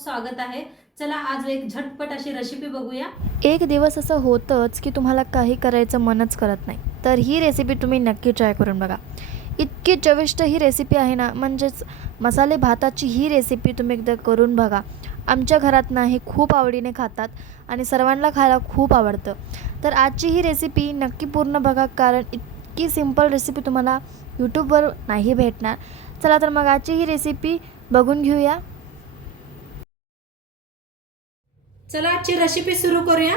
स्वागत आहे. चला आज एक झटपट अशी रेसिपी बघूया. एक दिवस असं होतंच की तुम्हाला काही करायचं मनच करत नाही. तर ही रेसिपी तुम्ही नक्की ट्राय करून बघा. इतकी चविष्ट ही रेसिपी आहे ना म्हणजेच मसाले भाताची ही रेसिपी तुम्ही एकदा करून बघा. आमच्या घरात ना हे खूप आवडीने खातात आणि सर्वांना खायला खूप आवडतं. तर आजची ही रेसिपी नक्की पूर्ण बघा कारण इतकी सिंपल रेसिपी तुम्हाला यूट्यूबवर नाही भेटणार. चला तर मग आजची ही रेसिपी बघून घेऊया. चला आजची रेसिपी सुरू करूया.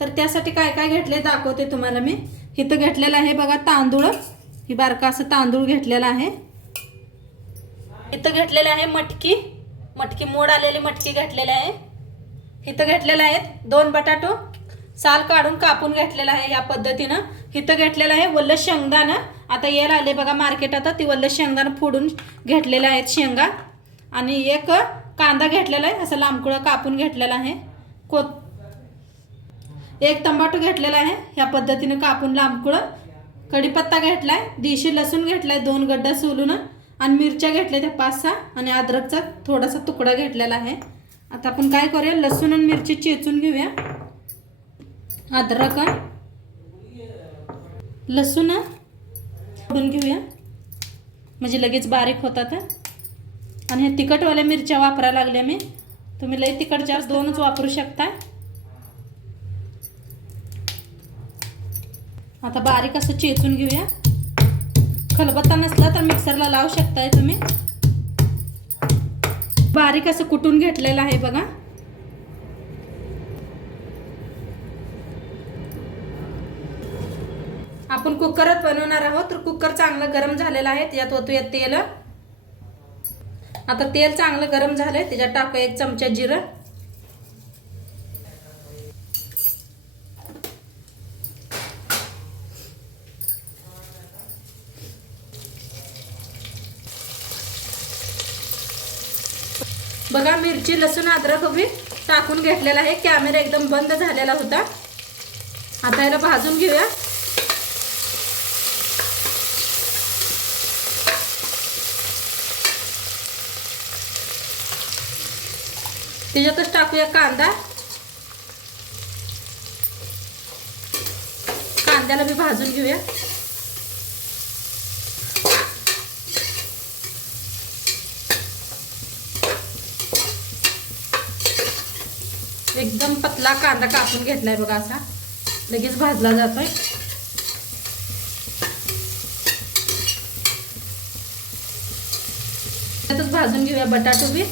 तर त्यासाठी काय काय घेतले दाखवते तुम्हाला मी. इथं घेतलेलं आहे बघा तांदूळ. ही बारका असं तांदूळ घेतलेला आहे. इथं घेतलेलं आहे मटकी. मटकी मोड आलेली मटकी घेतलेली आहे. इथं घेतलेलं आहेत दोन बटाटो. साल काढून कापून घेतलेला आहे या पद्धतीनं. इथं घेतलेलं आहे वल्ल शेंगदाणं. आता यायला आले बघा मार्केटात ती वल्ल शेंगदाणं फोडून घेतलेलं आहेत शेंगा. आणि एक कांदा घेतलेला आहे. असं लांबकुळं कापून घेतलेला आहे. कोत एक तंबाटू घेतलेला आहे. ह्या पद्धतीने कापून लांबकुळं कढीपत्ता घेतला आहे देशी लसूण घेतला आहे दोन गड्डा सोलून आणि मिरच्या घेतल्या त्या पाच सहा आणि अद्रकचा थोडासा तुकडा घेतलेला आहे. आता आपण काय करूया? लसूण आणि मिरची चेचून घेऊया. अद्रक लसूण फोडून घेऊया. म्हणजे लगेच बारीक होतात. आणि हे तिखटवाल्या मिरच्या वापरायला लागल्या मी. तुम्ही लई तिखटच्या दोनच वापरू शकता आता बारीक असं चेचून घेऊया. खलबत्ता नसला तर मिक्सरला लावू शकताय तुम्ही. बारीक असं कुटून घेतलेलं आहे बघा. आपण कुकरच बनवणार आहोत. तर कुकर चांगलं गरम झालेलं आहे. त्याच्यात ओतूया तेल. आता तेल चांगलं गरम झालंय त्याच्यात टाकूया एक चमचा जिरं. बघा मिरची लसूण अद्रक हवी टाकून घेतलेला आहे. कॅमेरा एकदम बंद झालेला होता. आता याला भाजून घेऊया. त्याच्यातच टाकूया कांदा. कांद्याला बी भाजून घेऊया. एकदम पतला कांदा कापून घेतलाय बघा असा. लगेच भाजला जातोय. त्यातच भाजून घेऊया बटाटो बी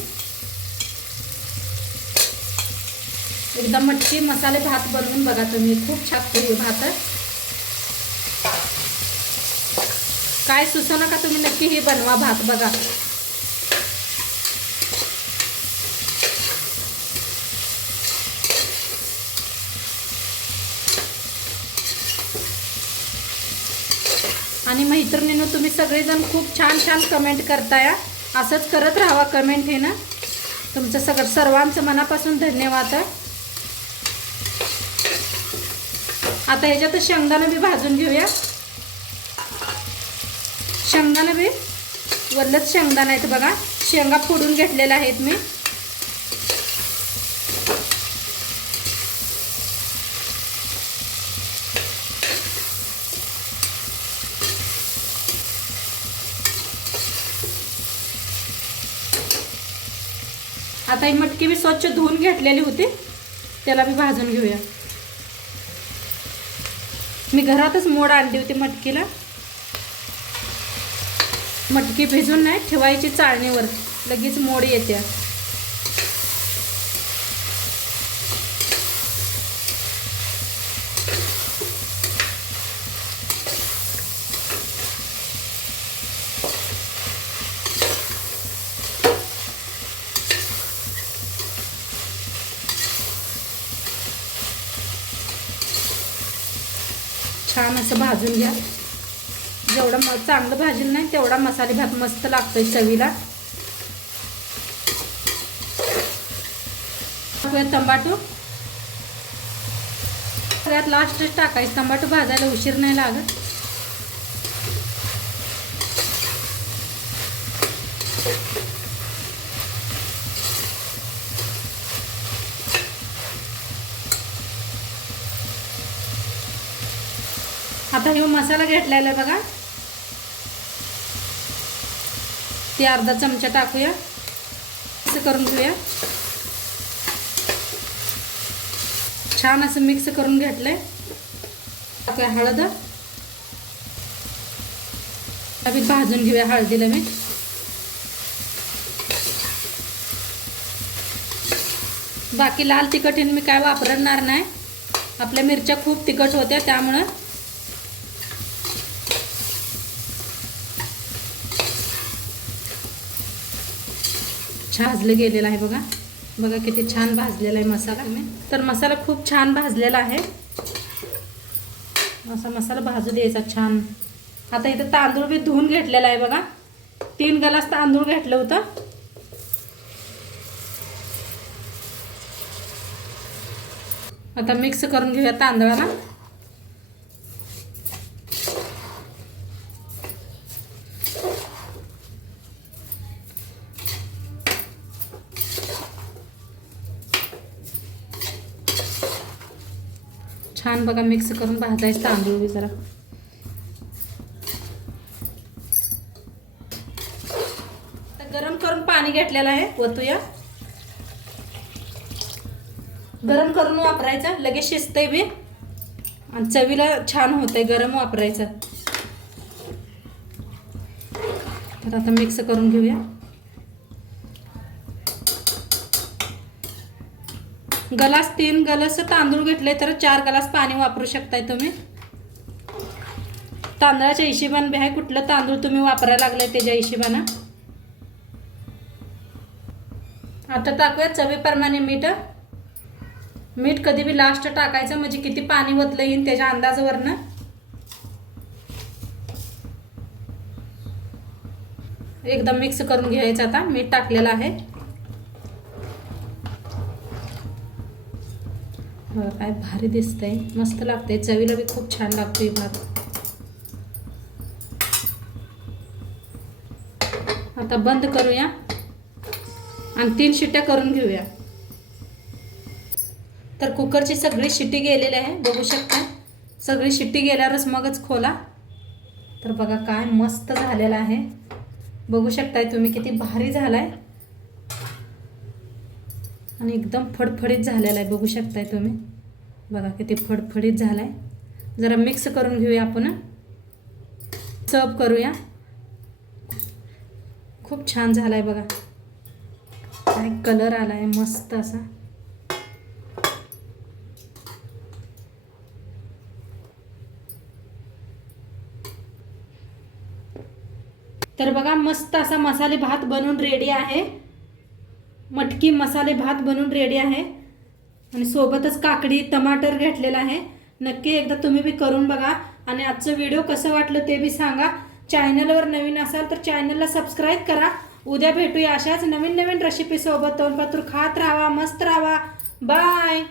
एकदम मटकी मसाले भात बनवून बघा तुम्ही. खूप छान हे भात काय सुचव नका तुम्ही नक्की हे बनवा भात बघा. आणि मैत्रिणीनं तुम्ही सगळेजण खूप छान छान कमेंट करताय असंच करत राहावा कमेंट हे ना. तुमचं सगळं सर्वांचं मनापासून धन्यवाद आता ह्याच्यात शेंगदाणा बी भाजून घेऊया. शेंगदाणा बी वरलंच शेंगदाणा आहेत बघा. शेंगा फोडून घेतलेल्या आहेत मी. आता ही मटकी मी स्वच्छ धुवून घेतलेली होती. त्याला बी भाजून घेऊया. मी घरातच मोड आणली होती मटकीला. मटकी भिजून नाही ठेवायची चाळणीवर. लगेच मोड येते छान असं भाजून घ्या. जेवढं म चांगलं भाजून नाही तेवढा मसाले भात मस्त लागतोय चवीला. टाकूया तंबाटू. सगळ्यात लास्टच टाकायचं तंबाटू भाजायला उशीर नाही लागत. आता हे मसाला घेतलेला आहे बघा. ते अर्धा चमचा टाकूया. मिक्स करून घेऊया. छान असं मिक्स करून घेतलंय. टाकूया हळद. अभी भाजून घेऊया हळदीला मी. बाकी लाल तिखट मी काय वापरणार नाही. आपल्या मिरच्या खूप तिखट होत्या त्यामुळं भाजलं गेलेलं आहे बघा. बघा किती छान भाजलेला आहे मसाला. मी तर मसाला खूप छान भाजलेला आहे. असा मसाला भाजू द्यायचा छान. आता इथं तांदूळ बी धुवून घेतलेला आहे बघा. तीन गलास तांदूळ घेतलं होतं. आता मिक्स करून घेऊया तांदळाला. छान बघा मिक्स करून भाजायचं तांदूळ बी जरा. गरम करून पाणी घेतलेलं आहे ओतूया गरम करून वापरायचं लगेच शिजतंय बी. आणि चवीला छान होतंय गरम वापरायचं. तर आता मिक्स करून घेऊया. गलास तीन गलास तांदूळ घेतले तर चार गलास पाणी वापरू शकताय तुम्ही. तांदळाच्या हिशेबानं बी आहे कुठलं तांदूळ तुम्ही वापरायला लागलाय त्याच्या हिशेबानं? आता टाकूया चवीप्रमाणे मीठ. मीठ कधी बी लास्ट टाकायचं म्हणजे किती पाणी ओतलं येईल त्याच्या अंदाजावरनं. एकदम मिक्स करून घ्यायचं आता मीठ टाकलेलं आहे. काय भारी दिसतंय. मस्त लागतंय. चवीला बी खूप छान लागतोय भात आता बंद करूया. आणि तीन शिट्ट्या करून घेऊया. तर कुकरची सगळी शिट्टी गेलेली आहे. बघू शकता. सगळी शिट्टी गेल्यावरच मगच खोला. तर बघा काय मस्त झालेला आहे. बघू शकताय तुम्ही किती भारी झाला आहे आणि एकदम फडफडीत झालेला आहे. बघू शकताय तुम्ही. बघा किती फडफडीत झालाय. जरा मिक्स करून घेऊया आपण सर्व करूया. खूप छान झाला आहे बघा. काय कलर आला आहे मस्त असा. तर बघा मस्त असा मसाले भात बनवून रेडी आहे. मटकी मसाले भात बनून रेडी आहे. आणि सोबतच काकडी टमाटर घेतलेला आहे. नक्की एकदा तुम्ही बी करून बघा. आणि आजचं व्हिडिओ कसं वाटलं ते बी सांगा. चॅनलवर नवीन असाल तर चॅनलला सबस्क्राईब करा. उद्या भेटूया अशाच नवीन नवीन रेसिपीसोबत तोंडपातूर खात राहा मस्त राहा. बाय